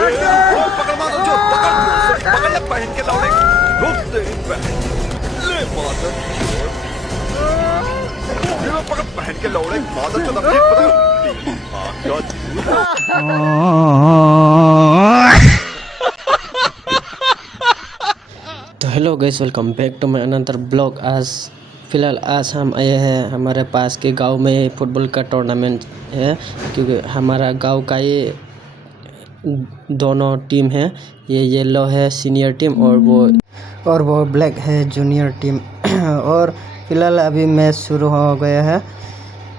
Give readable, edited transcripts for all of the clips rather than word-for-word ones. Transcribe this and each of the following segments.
पकड़ मारो जो पकड़ ले पहन के लौड़े रुक तेरी बहन ले मादर ये लो पकड़ पहन के लौड़े मादर जो दम पकड़ तो hello guys, welcome back to my another blog. फ़िलहाल आज हम आए हैं हमारे पास के गांव में फुटबॉल का टूर्नामेंट है, क्योंकि हमारा गांव का ये दोनों टीम है। ये येलो है सीनियर टीम और वो ब्लैक है जूनियर टीम। और फिलहाल अभी मैच शुरू हो गया है,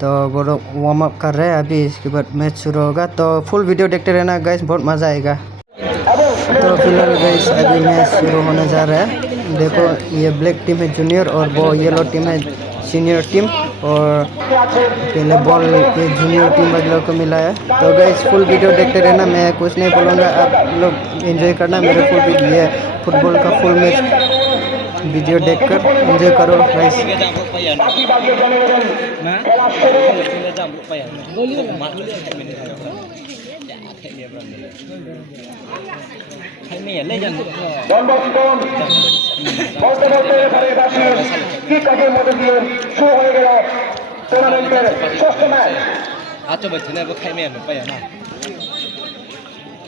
तो वो लोग वार्म अप कर रहे हैं। अभी इसके बाद मैच शुरू होगा, तो फुल वीडियो देखते रहना गाइस, बहुत मज़ा आएगा। तो फिलहाल गाइस अभी मैच शुरू होने जा रहा है। देखो ये ब्लैक टीम है जूनियर और वो येलो टीम है सीनियर टीम। और पहले बॉल ये जूनियर टीम वालों को मिला है। तो गाइस फुल वीडियो देखते रहना, मैं कुछ नहीं बोलूँगा, आप लोग एंजॉय करना मेरे फुल ये फुटबॉल का फुल मैच वीडियो देखकर एंजॉय करो गाइस।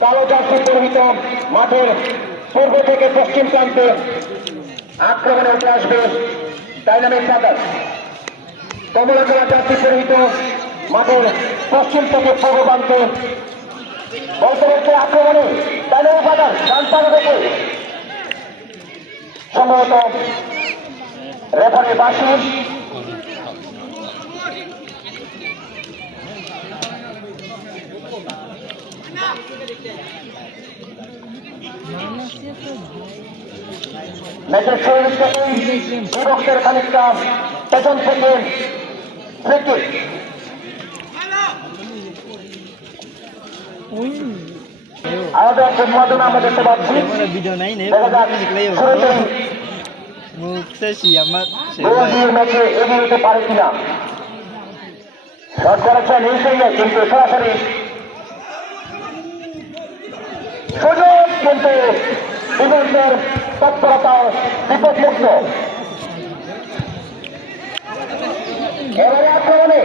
কালো জার্সি পরিহিত মাঠের পূর্ব থেকে পশ্চিম প্রান্তে আক্রমণে উঠে আসবে ডাইনামিক ফাদার। কমলা কালা জার্সি পরিহিত মাঠের পশ্চিম থেকে পূর্ব প্রান্তে বলতে বলতে আক্রমণে ডাইনামিক ফাদার ডান পাশে থেকে সম্ভবত রেফারি বাসির ম্যাচের শুরুর থেকেই বিপক্ষের খানিকটা পেছন থেকে ফ্রি কিক। আমাদের উন্মাদনা আমরা দেখতে পাচ্ছি। ম্যাচে এগিয়ে যেতে পারে কিনা, শট করেছেন ইনসাইডে, কিন্তু সরাসরি সুযোগ, কিন্তু বিপক্ষের তৎপরতা বিপদমুক্ত। এবারে আক্রমণে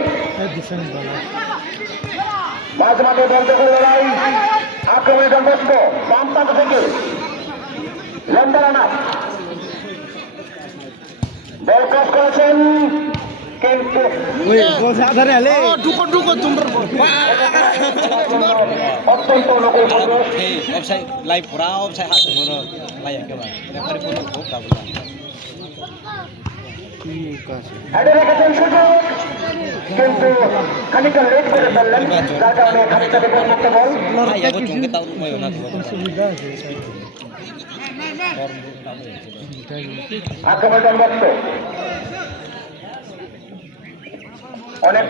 মাঝ মাঠে বলতে করে লড়াই, আক্রমণে জন্মস্ত বাম প্রান্ত থেকে লেন্দারানা বল ক্রস করেছেন, কিন্তু অত্যন্ত অনুকূল হেডে রেখেছেন সুযোগ, কিন্তু খানিকটা লেট করে ফেললেন, যার কারণে খানিকটা বিপদমুক্ত বল। আক্রমণ জন্মস্ত অনেক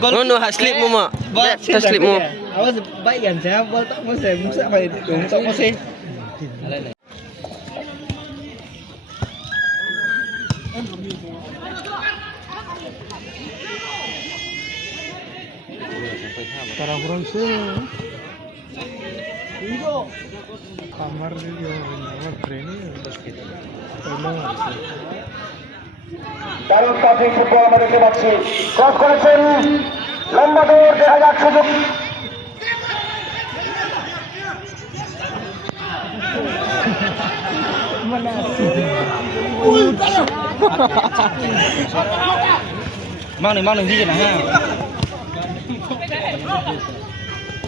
Ngono slip mo mak. Slip mo. Awas baik kan saya bol tak mau saya musa baik itu tak mau saya. Cara kurang sih. Itu kamar dia nama training basket. দারুণ ট্রাফিক ফুটবল আমরা দেখতে পাচ্ছি। Cross করেছেন, লম্বা দৌড়, দেখা যাক সুযোগ। Mang nih di sana ha.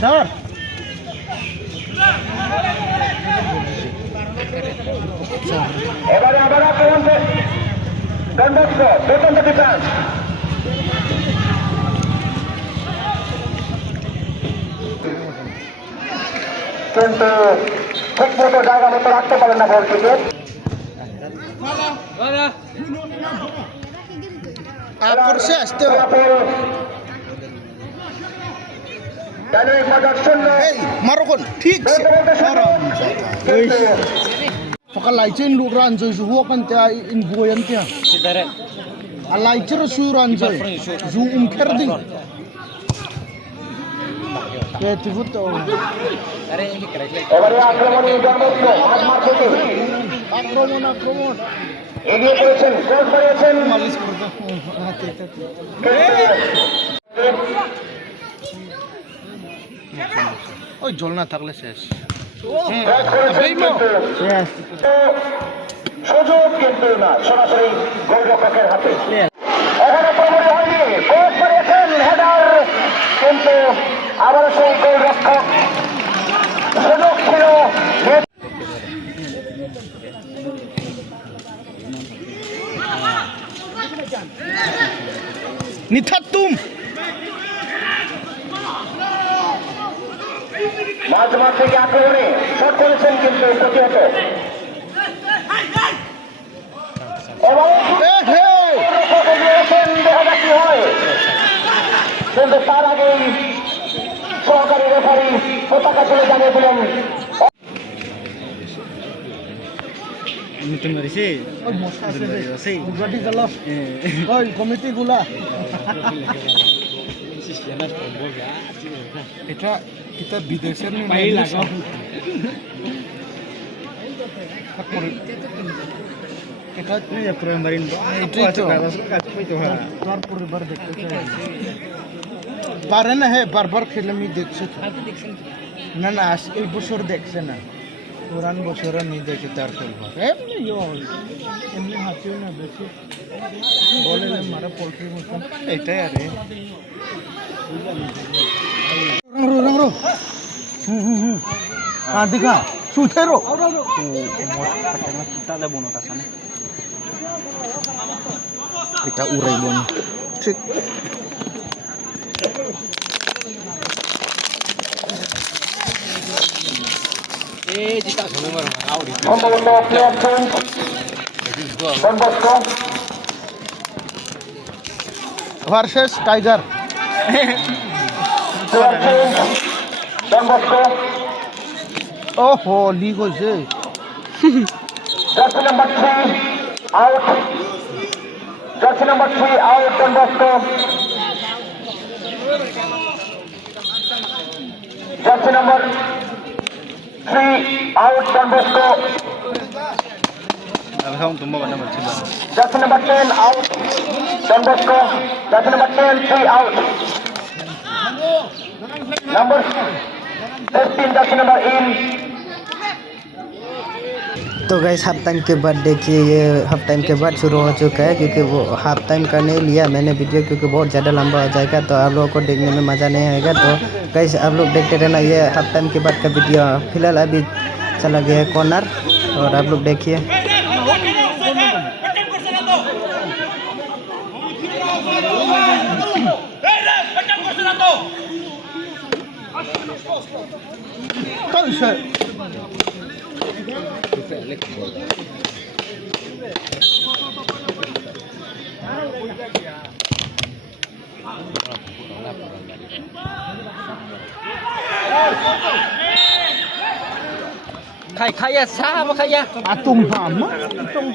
Dar. এবারে আবার আক্রমণ গন্ধস্ত প্রচন্ড ডিফেন্স। কিন্তু ঠিক মতো জায়গা মতো রাখতে পারেন না বলটিকে। Marokon ঠিক Pakalaichen lu ranjoi zu huakan tia in buoyan tia. Alaicher su ranjoi zu kerdi. Tivut to. এবারে আক্রমণে জন্মস্ত মাঠ মাঠ থেকে আক্রমণ এগিয়ে পড়েছেন গোল করেছেন মালিশ করতে হাতে ওই জল না থাকলে শেষ সুযোগ কিন্তু না সরাসরি গোলরক্ষকের হাতে এখানে প্রবল হয়নি গোল করেছেন হেডার কিন্তু আবার সেই গোলরক্ষক সুযোগ ছিল নিথাতুম মাঝ মাঠ থেকে আক্রমণে শট করেছেন কিন্তু প্রতিহত এবং দেখা যাক কি হয় কিন্তু তার আগেই সহকারী রেফারি পতাকা তুলে জানিয়ে দিলেন নতুন মারিছে ওই মশা আছে গাড়ি চালাও ওই কমিটি গুলা এটা কিতা বিদেশের পাই লাগাও এটা তুমি প্রথম বারিন এটাই তো কাজ কইতে হয় তারপরে বার দেখতে চাই পারে না হে বারবার খেলে আমি দেখছি না না এই বছর দেখছে না পুরান বছর আমি দেখি তার খেলবো এমনি হাতিও না বেশি বলে মারা পোল্ট্রি মতন এটাই আরে রো হ্যাঁ দেখা সুথেরো তাহলে বনটা সামনে এটা উড়াই বন ঠিক সম্ভবত player change Don Bosco versus tiger player change Don Bosco ওহো লিগ হয়েছে jersey number 3 out jersey number 3 out Don Bosco jersey number 3 out Don Bosco jersey number 10 out Don Bosco jersey number 10 3 out number 15 jersey number in तो guys half time के बाद देखिए ये half time के बाद शुरू हो चुका है क्योंकि वो हाफ टाइम का नहीं लिया मैंने वीडियो क्योंकि बहुत ज़्यादा लंबा हो जाएगा तो आप लोगों को देखने में मज़ा नहीं आएगा तो गाइस आप लोग देखते रहना ये हाफ टाइम के बाद का वीडियो फिलहाल अभी चला गया है कॉर्नर और आप लोग देखिए Kaya sama kaya. Atung hama tong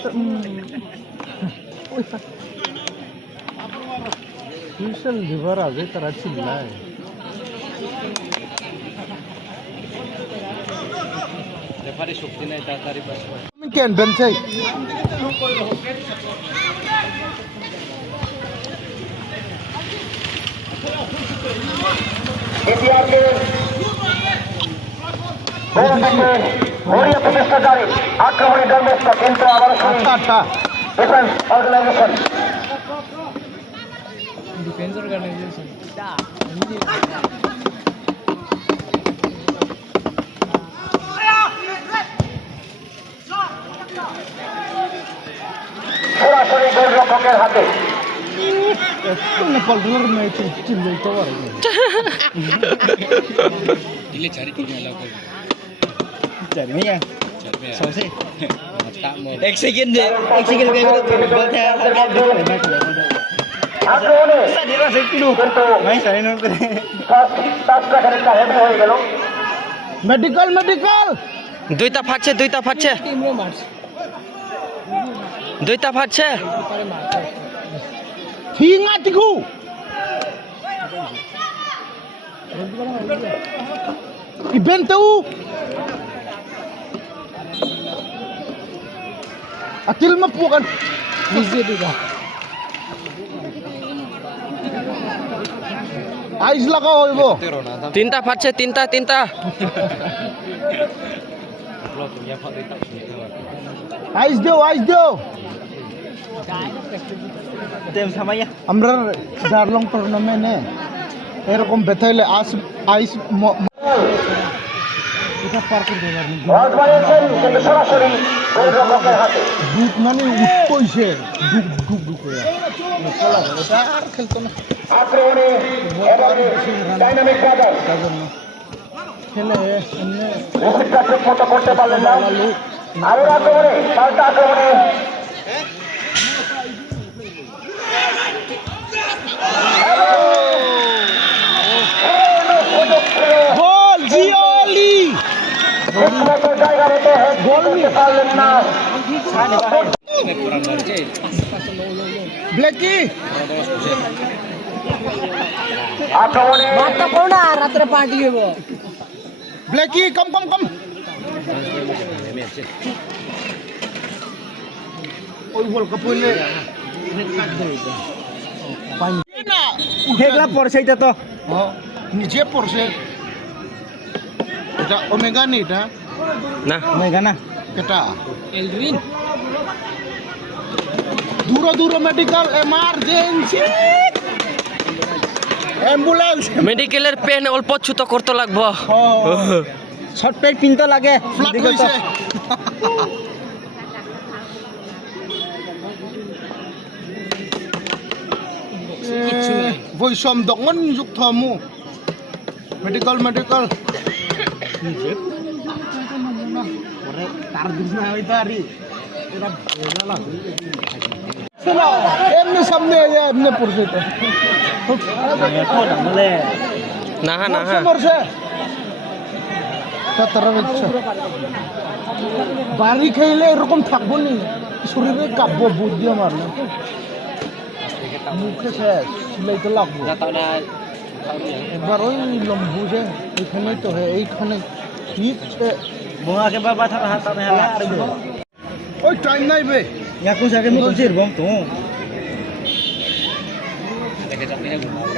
Michel liver aage tara chillaye referee শক্তি নাই তাড়াতাড়ি পাস করে আমি কেন বেঞ্চাই एपीआर के बढ़िया प्रतिष्ठा जारी आक्रमणी डन बस्को किंतु आबार शुरू আটা डिफेंस ऑर्गेनाइजेशन ডিফেন্স অর্গানাইজেশন সরাসরি গোলরক্ষকের হাতে পাল্টুর ম্যাচ চিল্লাইতে পারে দিলে চারি তিন এলাও করে জানি না সৌসে এক সেকেন্ড গেলে বল থাকে আক্রমণে সাদিরা সেকিলো কিন্তু নাই সাইন করে টাচটা খানিকটা হেভি হয়ে গেল মেডিকেল দুইটা ফাটছে দুইটা ফাটছে Hinga tiku. Iben tahu. Atil mapukan. Bisa juga. Ais lagaw ibo. তিনটা ফাটছে তিনটা Ais deo. আমরা ডারলং টুর্নামেন্টে এরকম বেতাইলে আইস এটা পার করতে পারবি বল বাড়িয়েছেন কিন্তু সরাসরি গোলরক্ষকের হাতে দুধ মানে উঠতইছে ডুক করে এটা আর খেলতো না আক্রমণে এবং ডাইনামিক ব্রাদার্স খেলে এমনি রিসিভটা ঠিক মতো করতে পারলেন না আবার আক্রমণে পাল্টা আক্রমণে গোল জিওলি ঠিকমতো জায়গা মতো গোল করতে পারলেন না ব্ল্যাকি আক্রমণে ব্ল্যাকি কম ওই বল কাপড়লে দেখলা পড়ছে এটা তো নিজে পড়ছে এটা ওমেগা নি এটা না মেঘানা কেটা দূর মেডিকেল এমার্জেন্সি অ্যাম্বুলেন্স মেডিকেলের পেন অল্প ছুতো করতে লাগবো শর্ট পেট পিনতে লাগে ফ্ল্যাট হইছে বৈষম দঙন যুক্ত মু মেডিকেল তার দুসনা হইতো আরি এমনি সামনে এমনি পড়ছে তো বলে না পড়ছে তারা বাড়ি খাইলে এরকম থাকবো নি শরীরে কাঁপবো বুধ দিয়ে মারলে মুখে শেষ সিলাইতে লাগবো এবার ওই লম্বু যে এইখানেই তো এইখানে ঠিক বোমাকে বাবা থাকা হাত না হেলা আর ওই টাইম নাই বে ইয়াকু জাগে মি কোনছির বম তো দেখে যাবে না বড়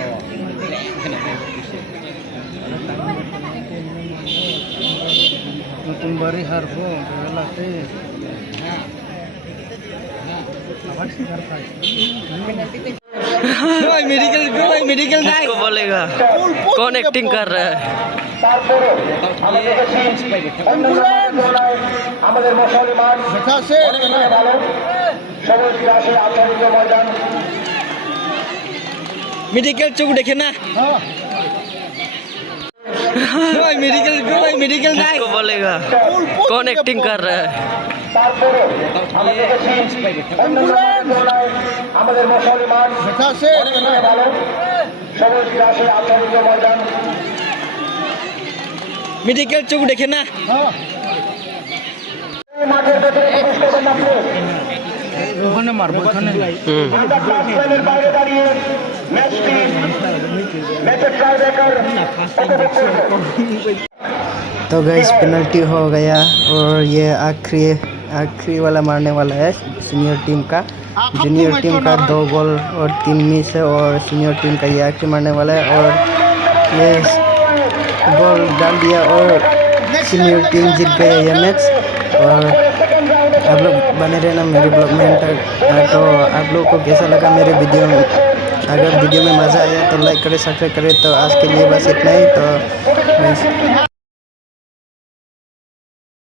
নতুন বাড়ি হারবো বেলাতে मेडिकल नहीं किसको बोलेगा कौन एक्टिंग कर रहा है তারপরে আমরা দেখেছি আমাদের মশালি মাঠ দেখা আছে ভালো সবুজ ঘাসে আচ্ছাদিত ময়দান मेडिकल चुक देखे ना হ্যাঁ मेडिकल नहीं किसको बोलेगा कौन एक्टिंग कर रहा है তারপরে আমরা দেখেছি আমাদের মশালি মাঠ দেখা আছে ভালো সবুজ ঘাসে আচ্ছাদিত ময়দান मेडिकल चुक देखे ना হ্যাঁ মাঠের ভেতরে প্রবেশ করবেন আপনি ওখানে মারবো এখানে আমরা ক্লাস লাইনের বাইরে দাঁড়িয়ে मैचेর ট্রাই ব্রেকার तो गाइस पेनल्टी हो गया और ये आखिरी वाला मारने वाला है सीनियर टीम का जूनियर टीम का 2 गोल और 3 मिस है और सीनियर टीम का ये आखिरी मारने वाला है और ये गोल डाल दिया और सीनियर टीम जीत गया ये मैच और आप लोग बने रहना मेरे ब्लॉग में तो आप लोग को कैसा लगा मेरे वीडियो में अगर वीडियो में मज़ा आया तो लाइक करें सब्सक्राइब करें तो आज के लिए बस इतना ही तो